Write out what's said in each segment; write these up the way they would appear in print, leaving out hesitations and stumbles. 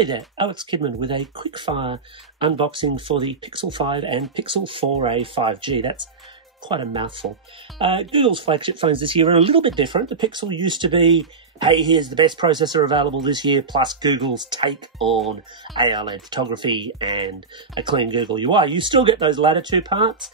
Hey there, Alex Kidman with a quick-fire unboxing for the Pixel 5 and Pixel 4a 5G. That's quite a mouthful. Google's flagship phones this year are a little bit different. The Pixel used to be, hey, here's the best processor available this year, plus Google's take on AR-led photography and a clean Google UI. You still get those latter two parts,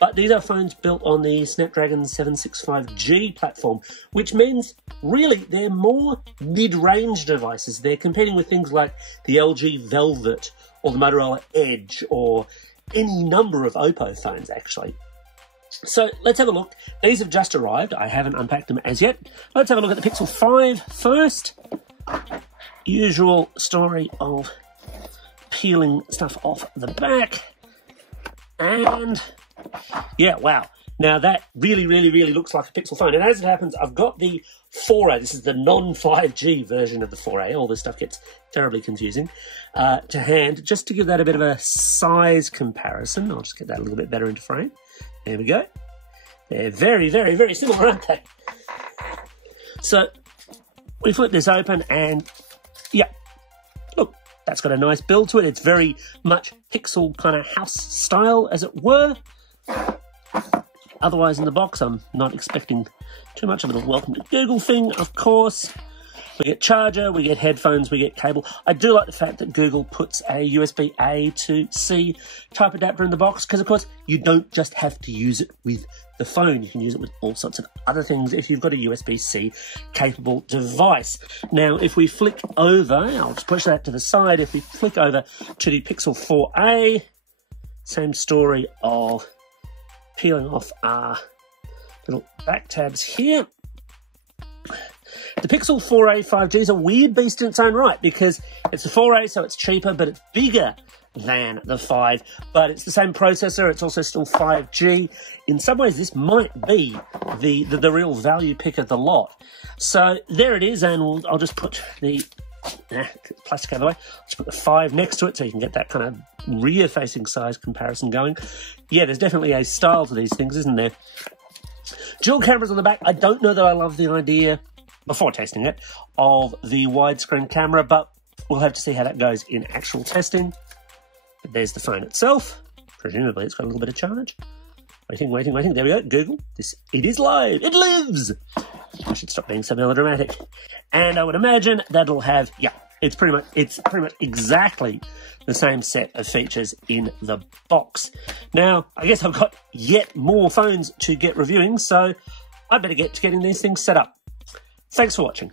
but these are phones built on the Snapdragon 765G platform, which means really they're more mid-range devices. They're competing with things like the LG Velvet or the Motorola Edge or any number of Oppo phones, actually. So let's have a look. These have just arrived. I haven't unpacked them as yet. Let's have a look at the Pixel 5 first. Usual story of peeling stuff off the back. And yeah, wow. Now that really looks like a Pixel phone. And as it happens, I've got the 4A. This is the non-5G version of the 4A. All this stuff gets terribly confusing to hand. Just to give that a bit of a size comparison. I'll just get that a little bit better into frame. There we go. They're very similar, aren't they? So we flip this open and, yeah, look, that's got a nice build to it. It's very much Pixel kind of house style, as it were. Otherwise, in the box, I'm not expecting too much of a welcome to Google thing, of course. We get charger, we get headphones, we get cable. I do like the fact that Google puts a USB-A to C type adapter in the box because, of course, you don't just have to use it with the phone. You can use it with all sorts of other things if you've got a USB-C capable device. Now, if we flick over, I'll just push that to the side. If we flick over to the Pixel 4a, same story of peeling off our little back tabs here. The Pixel 4a 5G is a weird beast in its own right because it's the 4a, so it's cheaper, but it's bigger than the 5. But it's the same processor. It's also still 5G. In some ways, this might be the real value pick of the lot. So there it is, and I'll just put the plastic out of the way. Let's put the 5 next to it so you can get that kind of rear-facing size comparison going. Yeah, there's definitely a style to these things, isn't there? Dual cameras on the back. I don't know that I love the idea, before testing it, of the widescreen camera, but we'll have to see how that goes in actual testing. But there's the phone itself. Presumably it's got a little bit of charge. Waiting. There we go. Google. It is live. It lives. I should stop being so melodramatic. And I would imagine that'll have, yeah, it's pretty much exactly the same set of features in the box. Now, I guess I've got yet more phones to get reviewing, so I better get to getting these things set up. Thanks for watching.